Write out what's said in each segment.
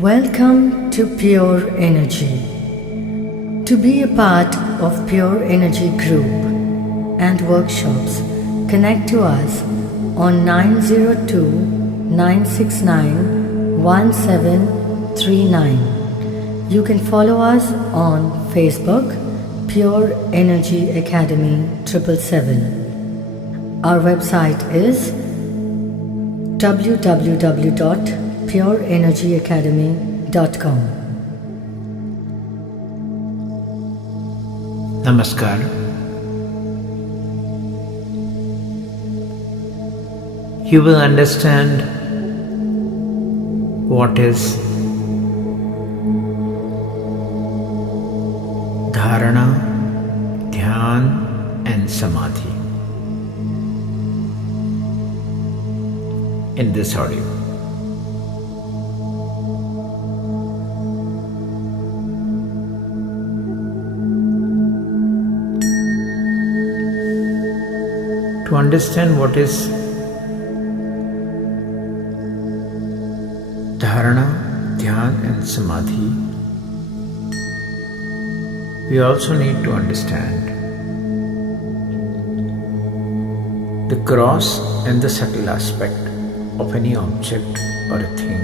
Welcome to Pure Energy. To be a part of Pure Energy group and workshops, connect to us on 902-969-1739. You can follow us on Facebook, Pure Energy Academy 777. Our website is www.pureenergyacademy.com. Namaskar. You will understand what is dharana, dhyan and samadhi in this audio. To understand what is dharana, dhyan and samadhi, we also need to understand the gross and the subtle aspect of any object or a thing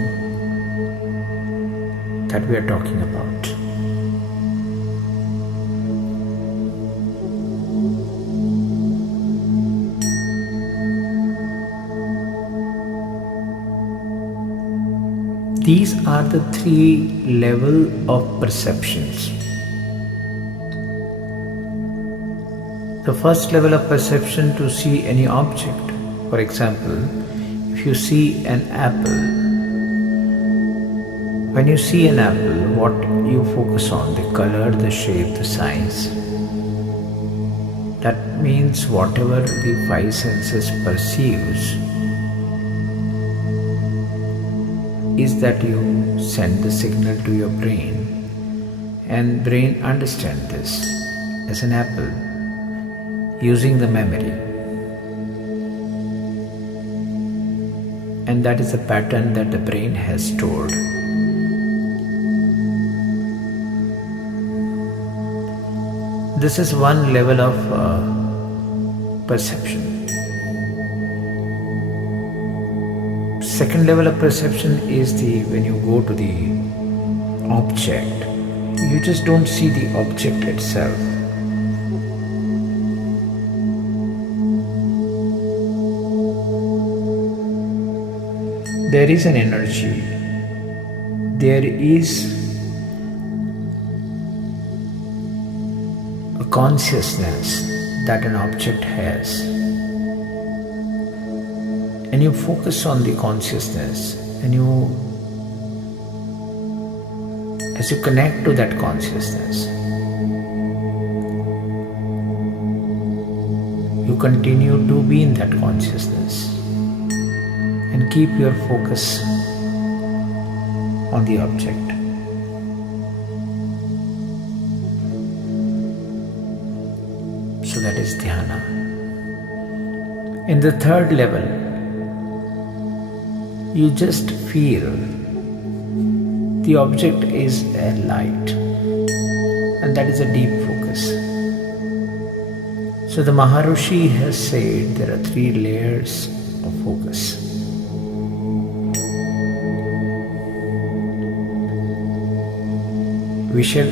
that we are talking about. These are the three levels of perceptions. The first level of perception to see any object. For example, if you see an apple, when you see an apple, what you focus on? The color, the shape, the size. That means whatever the five senses perceives is that you send the signal to your brain, and brain understands this as an apple using the memory, and that is a pattern that the brain has stored. This is one level of perception. Second level of perception is when you go to the object, you just don't see the object itself. There is an energy, there is a consciousness that an object has, and you focus on the consciousness, and as you connect to that consciousness, you continue to be in that consciousness and keep your focus on the object. So that is dhyana. In the third level, you just feel the object is a light, and that is a deep focus. So the Maharishi has said there are three layers of focus. We shall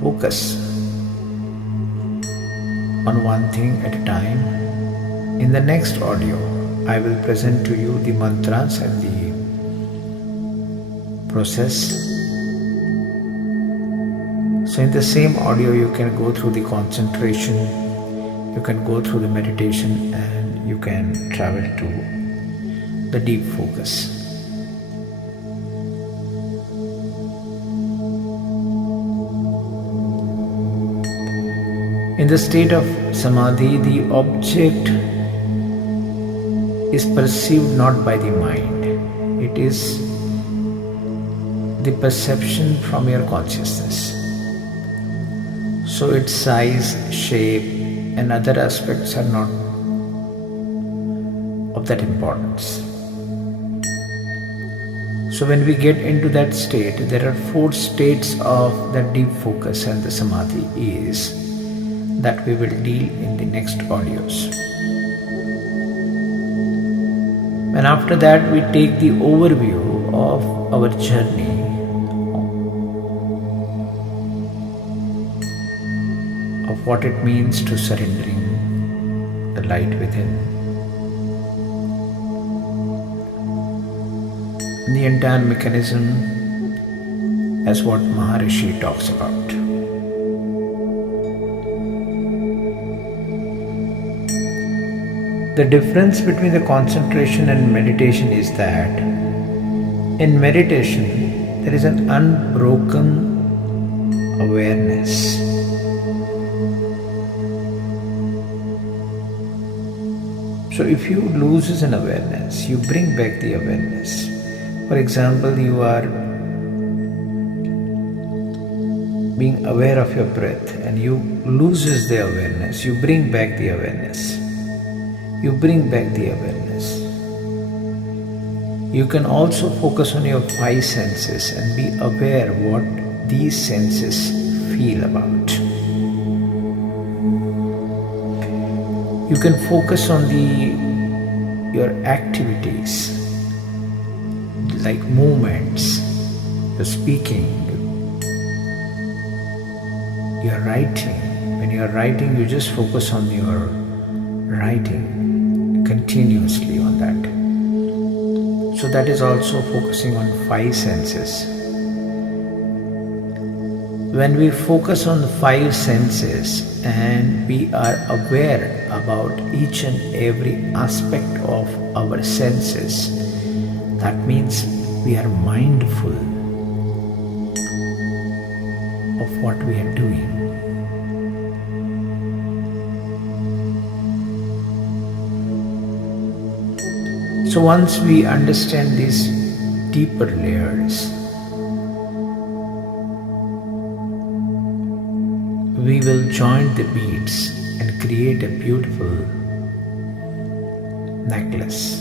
focus on one thing at a time. In the next audio, I will present to you the mantras and the process. So in the same audio, you can go through the concentration, you can go through the meditation, and you can travel to the deep focus. In the state of samadhi, the object is perceived not by the mind. It is the perception from your consciousness. So its size, shape and other aspects are not of that importance. So when we get into that state, there are 4 states of that deep focus and the samadhi is that we will deal in the next audios. And after that we take the overview of our journey of what it means to surrendering the light within. The entire mechanism as what Maharishi talks about. The difference between the concentration and meditation is that in meditation there is an unbroken awareness. So if you lose an awareness, you bring back the awareness. For example, you are being aware of your breath and you loses the awareness, you bring back the awareness. You bring back the awareness. You can also focus on your 5 senses and be aware what these senses feel about. You can focus on your activities, like movements, your speaking, your writing. When you are writing, you just focus on your writing continuously on that. So that is also focusing on 5 senses. When we focus on the 5 senses and we are aware about each and every aspect of our senses, that means we are mindful of what we are doing. So once we understand these deeper layers, we will join the beads and create a beautiful necklace.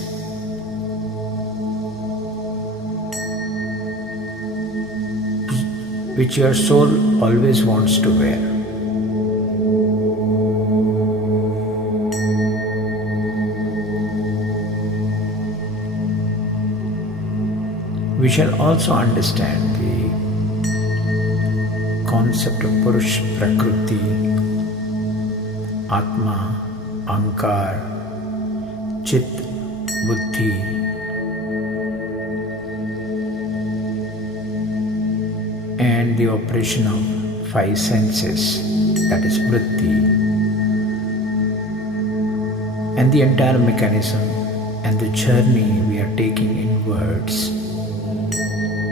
Which your soul always wants to wear. We shall also understand the concept of Purush, Prakriti, Atma, Ankar, Chit, Buddhi, and the operation of 5 senses, that is Vritti, and the entire mechanism and the journey we are taking inwards,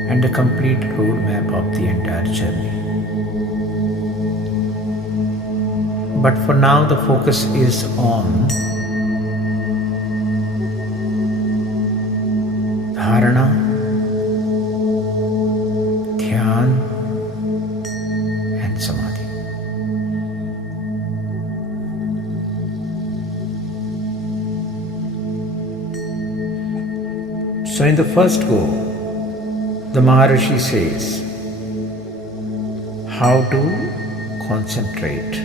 and the complete roadmap of the entire journey. But for now, the focus is on dharana, dhyan, and samadhi. So in the first go, the Maharishi says how to concentrate.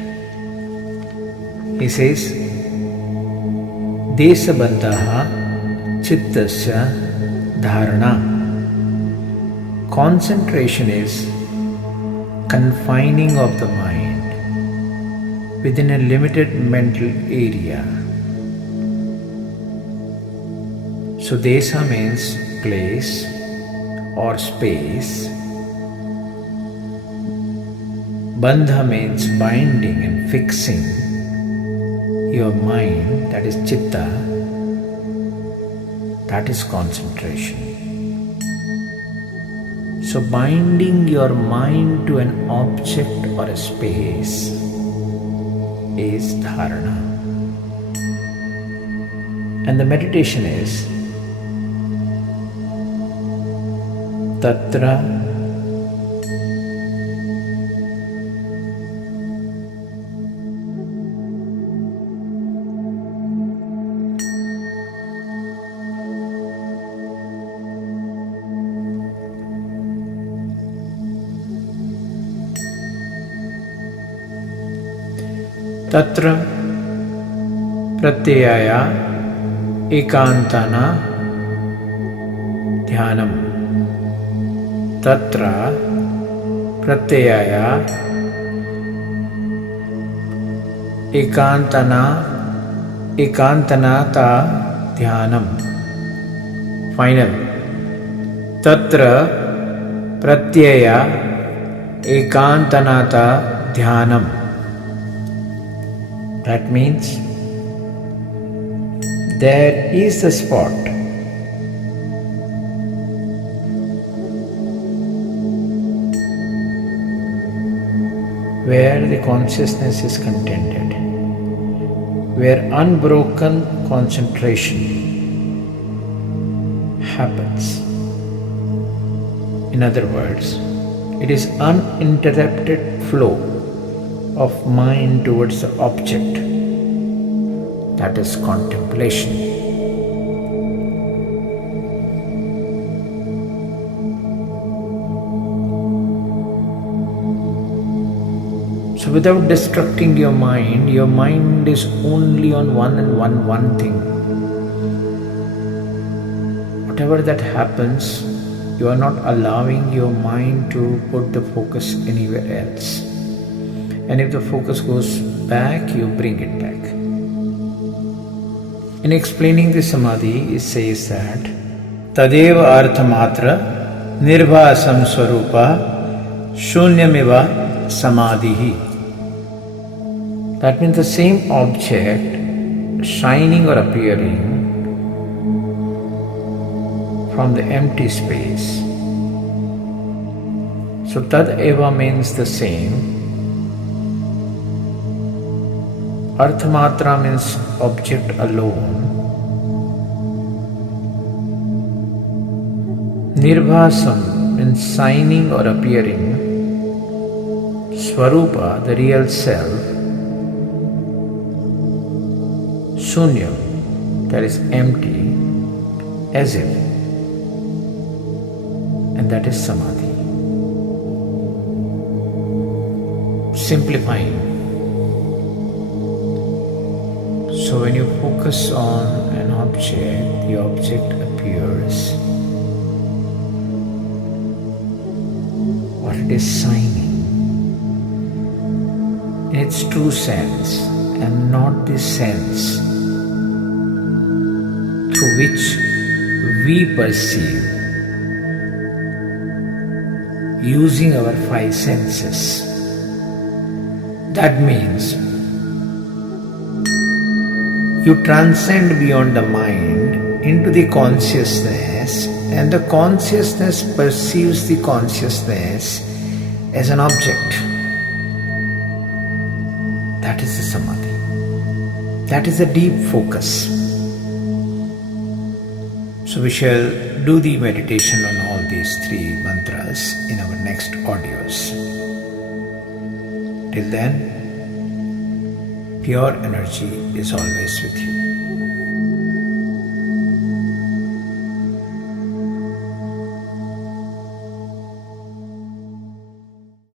He says, Desabandhaha Chittasya Dharana. Concentration is confining of the mind within a limited mental area. So Desa means place or space. Bandha means binding and fixing your mind, that is chitta, that is concentration. So binding your mind to an object or a space is dharana. And the meditation is tatra Tatra pratyaya ekantana dhyanam. Tatra pratyaya ekantanata dhyanam. Final. Tatra pratyaya ekantanata dhyanam. That means there is a spot where the consciousness is contented, where unbroken concentration happens. In other words, it is uninterrupted flow of mind towards the object. That is contemplation. So without destructing your mind is only on one thing. Whatever that happens, you are not allowing your mind to put the focus anywhere else. And if the focus goes back, you bring it back. In explaining the samadhi, it says that Tadeva arthamatra nirbhasam swarupa shunyamiva samadhihi. That means the same object shining or appearing from the empty space. So tad eva means the same. Arthamatra means object alone. Nirbhasam means shining or appearing. Swarupa, the real self. Shunyam, that is empty, as if. And that is samadhi. Simplifying. So when you focus on an object, the object appears. Or it is shining in its true sense and not the sense through which we perceive using our five senses. That means you transcend beyond the mind into the consciousness, and the consciousness perceives the consciousness as an object. That is the samadhi. That is a deep focus. So we shall do the meditation on all these three mantras in our next audios. Till then, pure energy is always with you.